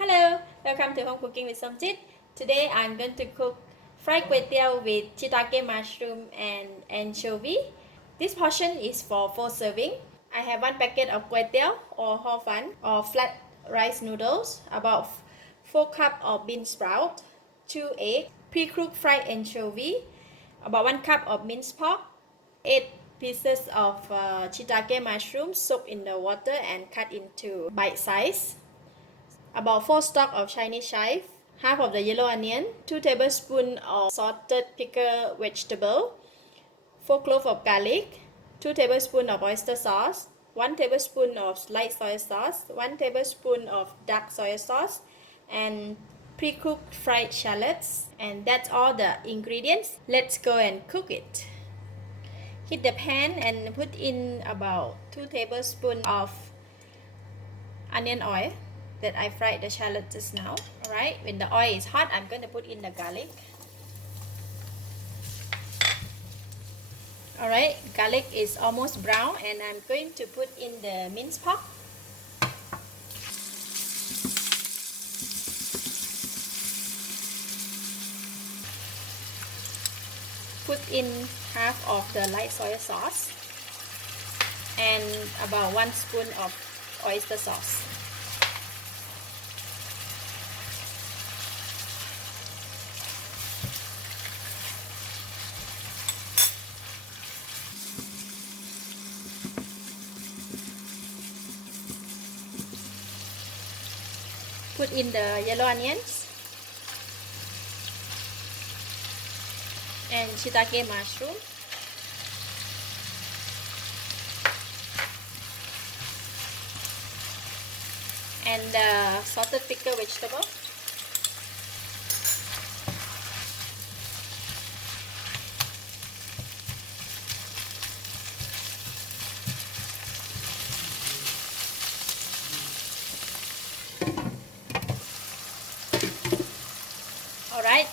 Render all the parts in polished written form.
Hello, welcome to Home Cooking with Somjit. Today I'm going to cook fried Kuey Teow with shiitake mushroom and anchovy. This portion is for 4 serving. I have 1 packet of Kuey Teow or hor fun or flat rice noodles, about 4 cup of bean sprout, 2 eggs, pre-cooked fried anchovy, about 1 cup of minced pork, 8 pieces of shiitake mushroom soaked in the water and cut into bite size, about 4 stalks of Chinese chives, half of the yellow onion, 2 tablespoons of salted pickled vegetable, 4 cloves of garlic, 2 tablespoons of oyster sauce, 1 tablespoon of light soy sauce, 1 tablespoon of dark soy sauce, and pre-cooked fried shallots. And that's all the ingredients. Let's go and cook it. Heat the pan and put in about 2 tablespoons of onion oil that I fried the shallot just now. Alright, when the oil is hot, I'm going to put in the garlic. Alright, garlic is almost brown and I'm going to put in the minced pork. Put in half of the light soy sauce and about 1 spoon of oyster sauce. Put in the yellow onions and shiitake mushroom, and the salted pickled vegetable. Alright,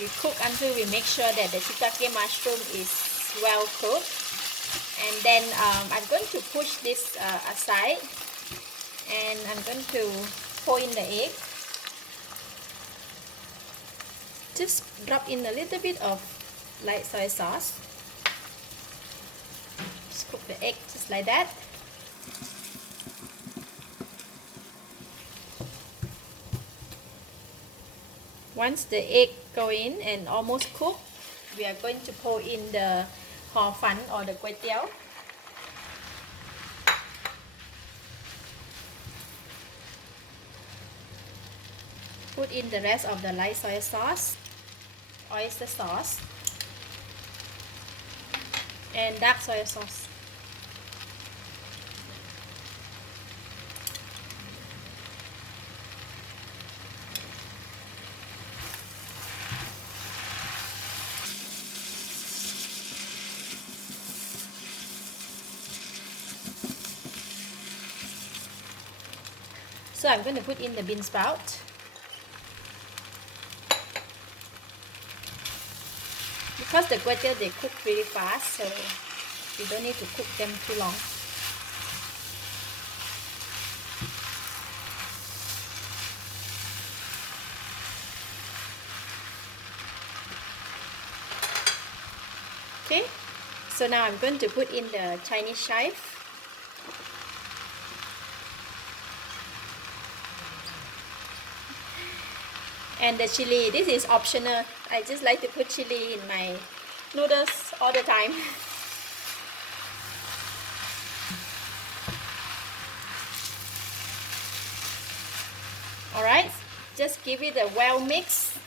we cook until we make sure that the shiitake mushroom is well cooked, and then I'm going to push this aside and I'm going to pour in the egg. Just drop in a little bit of light soy sauce. Just cook the egg just like that. Once the egg go in and almost cooked, we are going to pour in the hor fun or the Kuey Teow. Put in the rest of the light soy sauce, oyster sauce, and dark soy sauce. So I'm going to put in the bean sprout. Because the Kuey Teow, they cook really fast, so you don't need to cook them too long. Okay, so now I'm going to put in the Chinese chive. And the chili, this is optional. I just like to put chili in my noodles all the time. Alright, just give it a well mix.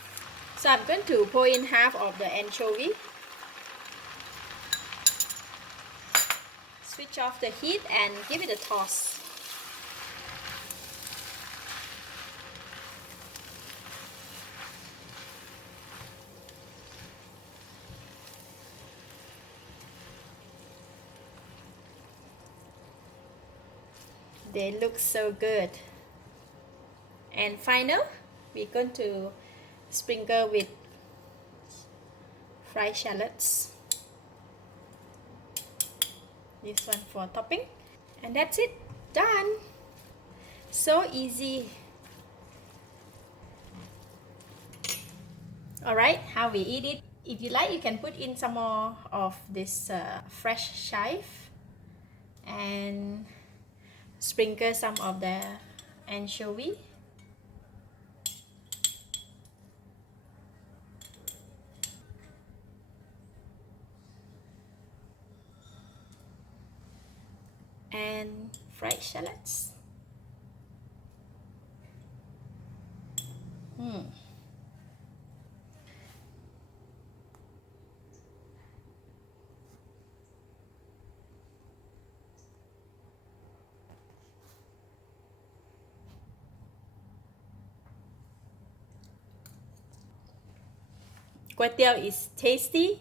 So I'm going to pour in half of the anchovy. Switch off the heat and give it a toss. They look so good. And final, we're going to sprinkle with fried shallots. This one for topping. And that's it. Done. So easy. Alright, how we eat it. If you like, you can put in some more of this fresh chive and sprinkle some of the anchovy. And fried shallots. Kuey Teow is tasty,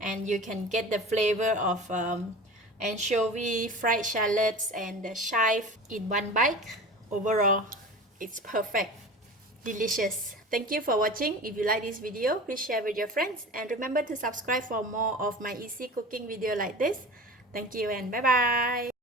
and you can get the flavor of anchovy, fried shallots, and the chive in one bite. Overall, it's perfect. Delicious. Thank you for watching. If you like this video, please share with your friends, and remember to subscribe for more of my easy cooking video like this. Thank you and bye bye.